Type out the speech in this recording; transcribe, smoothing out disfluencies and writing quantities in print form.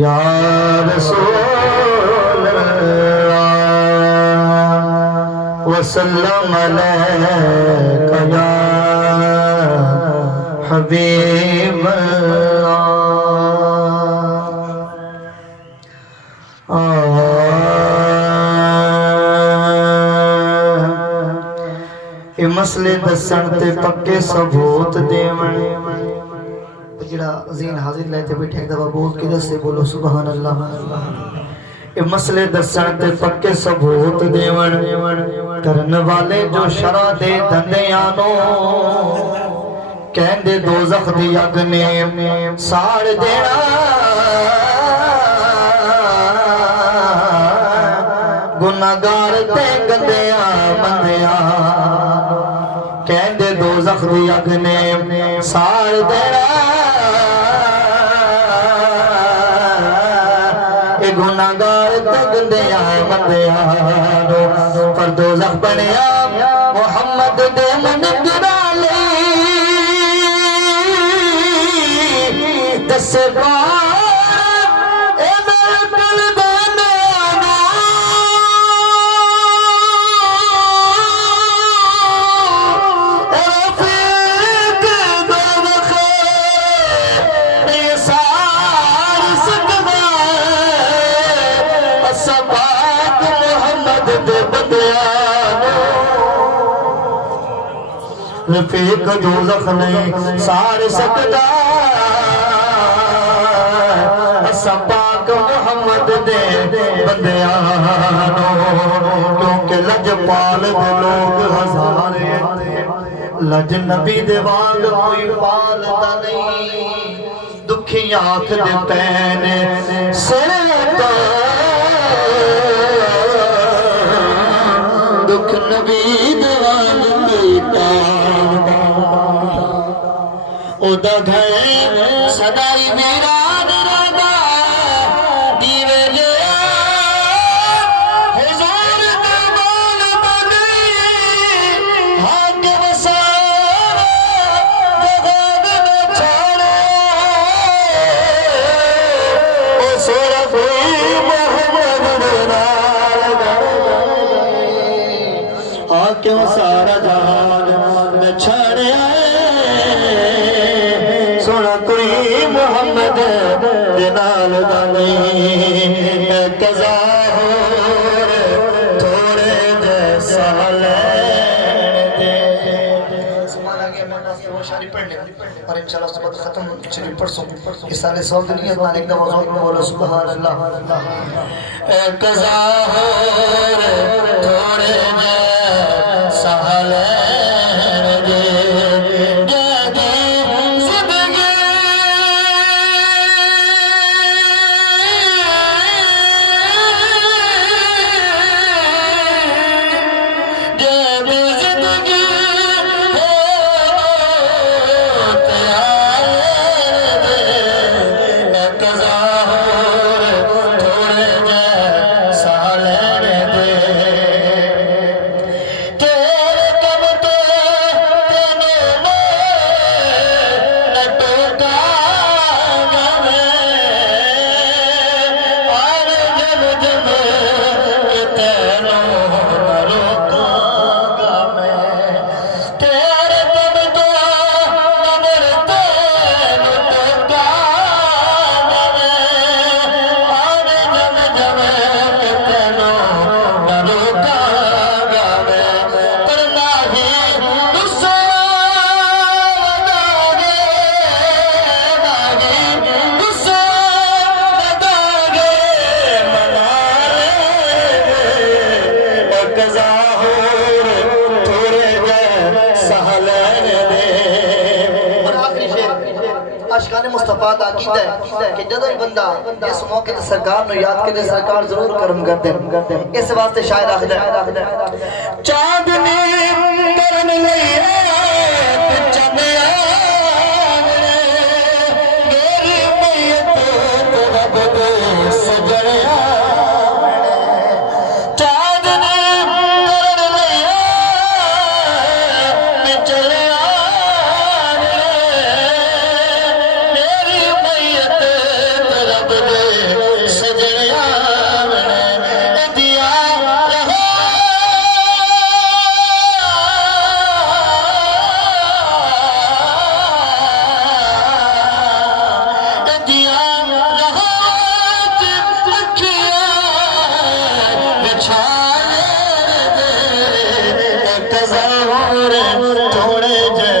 या रसूल अल्लाह वसल्लम अलैका या हबीब अल्लाह। मसले दसन ते पक्के सबूत देवण जिहड़ा अजीन हाजिर लेते बैठे एक दफा बोल के दसे बोलो सुभान अल्लाह। ये मसले दसन ते पक्के सबूत देवण करन वाले जो शरा दे धंधियां नो कहंदे दोज़ख दी अग ने साड़ देना गुनाहगार ते गंदियां बंदियां कहंदे दोज़ख दी अग ने साड़ देना गुनाहगार गंदियां बंदियां पर दोज़ख बनया मुहम्मद दे मन गिराले दसे रफीक दोज़ख नहीं साड़ सकदा असा पाक मुहम्मद दे बंदियां क्योंकि लजपाल दे लोग हजार लज नबी दे वांग कोई पालदा नहीं दुखी आंख दे पैन सिर तो दुख नबी दे वांग ओदा घर सदाई वीरान रदा दीवे जे हुजूर दे बोल बनी हाकिम सारा जगत ने छोड़े ओ सिर्फ मोहम्मद नाल हाकिम सारा जहान में छड़े मोहम्मद नाल कज़ा हो थोड़े जैसा और इंशाअल्लाह सुबह खत्म शरीफ परसों इस सारे सब दुनिया में एक दफा जोर में बोलो सुभान अल्लाह। कज़ा हो थोड़े जैसा मुस्तफा दा कीदा है कि जदों बंदा इस मौके ते सरकार नु याद करे सरकार जरूर करम कर दे इस वास्ते शायर आखदा चांदनी करन लई चंदिया मेरी मैयत रब दे सजणिया चांदनी करन लई चलिया मेरी मैयत रब दे और थोड़े जे